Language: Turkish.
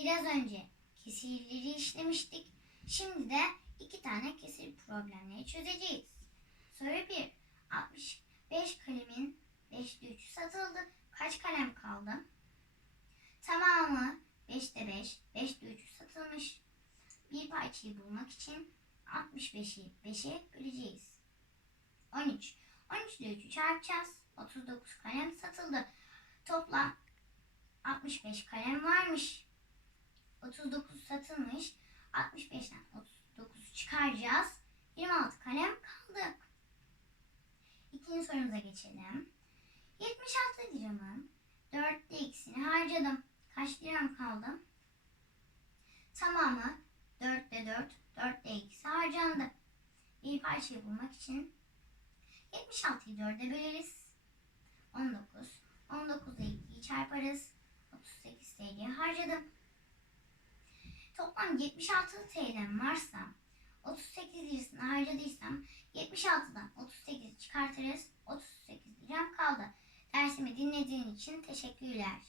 Biraz önce kesirleri işlemiştik. Şimdi de iki tane kesir problemleri çözeceğiz. Soru 1. 65 kalemin 5'te 3'ü satıldı. Kaç kalem kaldı? Tamamı 5'te 5, 5'te 3'ü satılmış. Bir parçayı bulmak için 65'i 5'e böleceğiz. 13. 13 ile 3'ü çarpacağız. 39 kalem satıldı. Toplam 65 kalem varmış. 39 satılmış. 65'ten 39 çıkaracağız. 26 kalem kaldı. İkinci sorumuza geçelim. 76 liramın 4'te ikisini harcadım. Kaç liram kaldı? Tamamı 4'te 4, 4'te ikisi harcandı. Bir parçayı bulmak için 76'yı 4'e böleriz. 19. 19 ile 2'yi çarparız. 38 TL harcadım. Toplam 76 TL'm varsa 38 lirasını harcadıysam 76'dan 38 çıkartırız. 38 liram kaldı. Dersimi dinlediğin için teşekkürler.